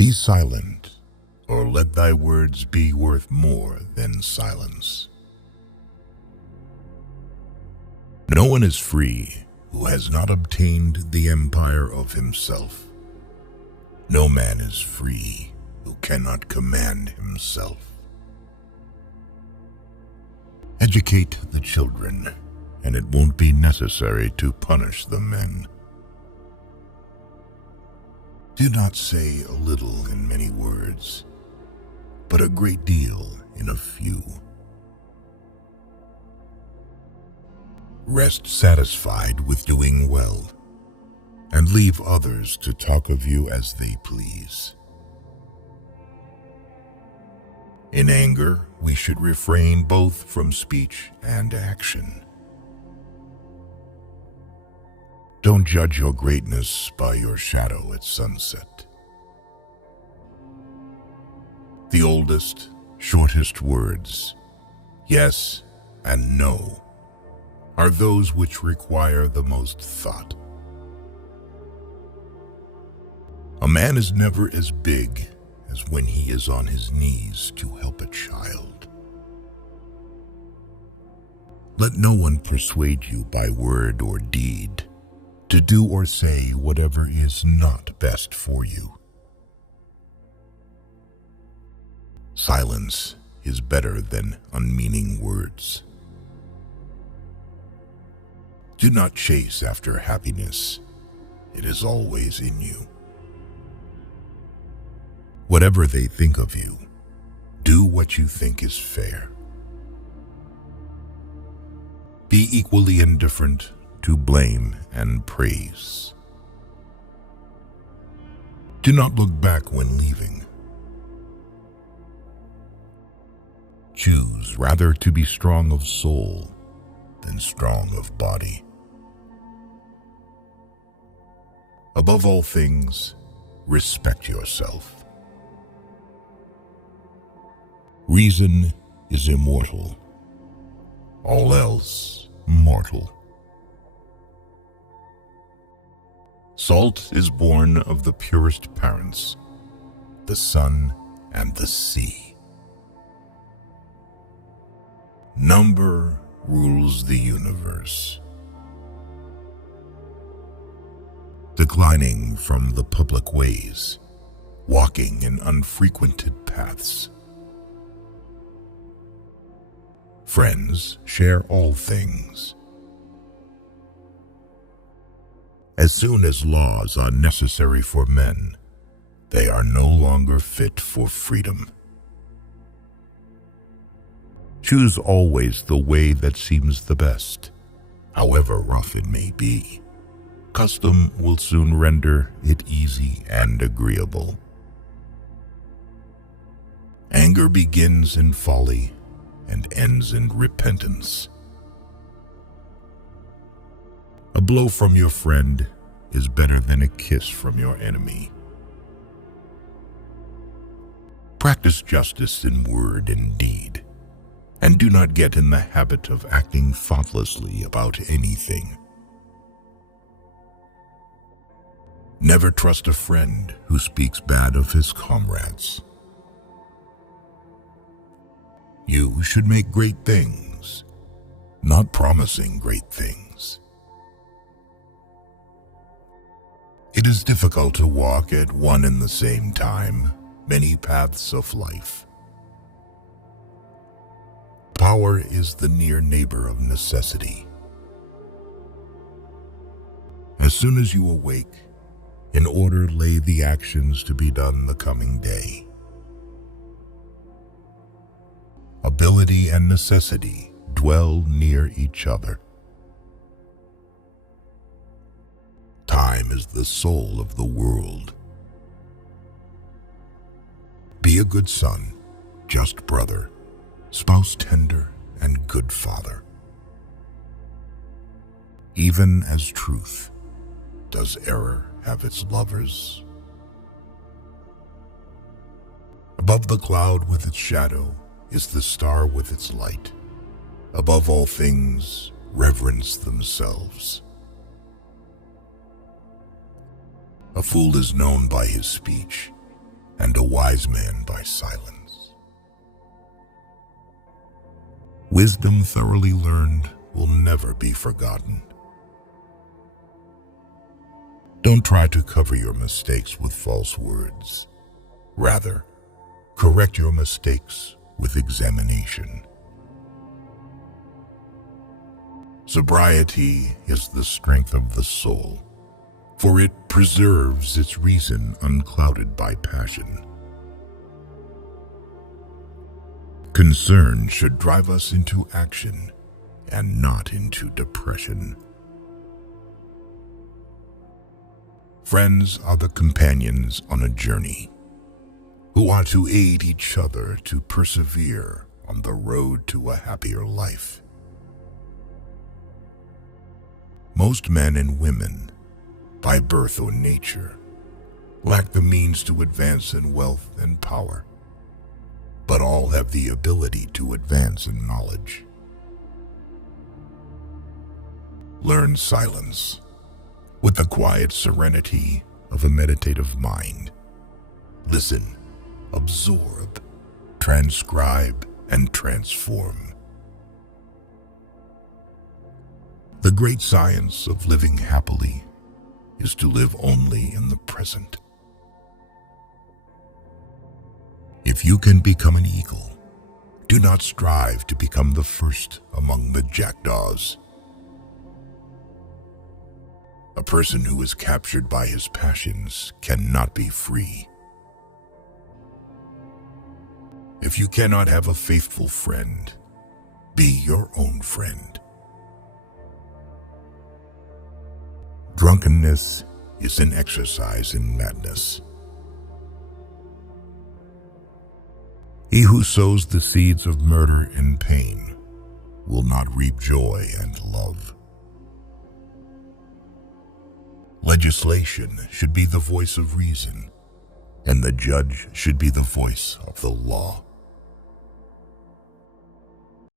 Be silent, or let thy words be worth more than silence. No one is free who has not obtained the empire of himself. No man is free who cannot command himself. Educate the children, and it won't be necessary to punish the men. Do not say a little in many words, but a great deal in a few. Rest satisfied with doing well, and leave others to talk of you as they please. In anger, we should refrain both from speech and action. Don't judge your greatness by your shadow at sunset. The oldest, shortest words, yes and no, are those which require the most thought. A man is never as big as when he is on his knees to help a child. Let no one persuade you by word or deed to do or say whatever is not best for you. Silence is better than unmeaning words. Do not chase after happiness. It is always in you. Whatever they think of you, do what you think is fair. Be equally indifferent to blame and praise. Do not look back when leaving. Choose rather to be strong of soul than strong of body. Above all things, respect yourself. Reason is immortal, all else mortal. Salt is born of the purest parents, the sun and the sea. Number rules the universe. Declining from the public ways, walking in unfrequented paths. Friends share all things. As soon as laws are necessary for men, they are no longer fit for freedom. Choose always the way that seems the best, however rough it may be. Custom will soon render it easy and agreeable. Anger begins in folly and ends in repentance. A blow from your friend is better than a kiss from your enemy. Practice justice in word and deed, and do not get in the habit of acting thoughtlessly about anything. Never trust a friend who speaks bad of his comrades. You should make great things, not promising great things. It is difficult to walk at one and the same time many paths of life. Power is the near neighbor of necessity. As soon as you awake, in order lay the actions to be done the coming day. Ability and necessity dwell near each other. Time is the soul of the world. Be a good son, just brother, spouse tender, and good father. Even as truth, does error have its lovers? Above the cloud with its shadow is the star with its light. Above all things, reverence themselves. A fool is known by his speech, wise man by silence. Wisdom thoroughly learned will never be forgotten. Don't try to cover your mistakes with false words. Rather, correct your mistakes with examination. Sobriety is the strength of the soul, for it preserves its reason unclouded by passion. Concern should drive us into action and not into depression. Friends are the companions on a journey who are to aid each other to persevere on the road to a happier life. Most men and women, by birth or nature, lack the means to advance in wealth and power, but all have the ability to advance in knowledge. Learn silence with the quiet serenity of a meditative mind. Listen, absorb, transcribe, and transform. The great science of living happily is to live only in the present. If you can become an eagle, do not strive to become the first among the jackdaws. A person who is captured by his passions cannot be free. If you cannot have a faithful friend, be your own friend. Drunkenness is an exercise in madness. He who sows the seeds of murder and pain will not reap joy and love. Legislation should be the voice of reason, and the judge should be the voice of the law.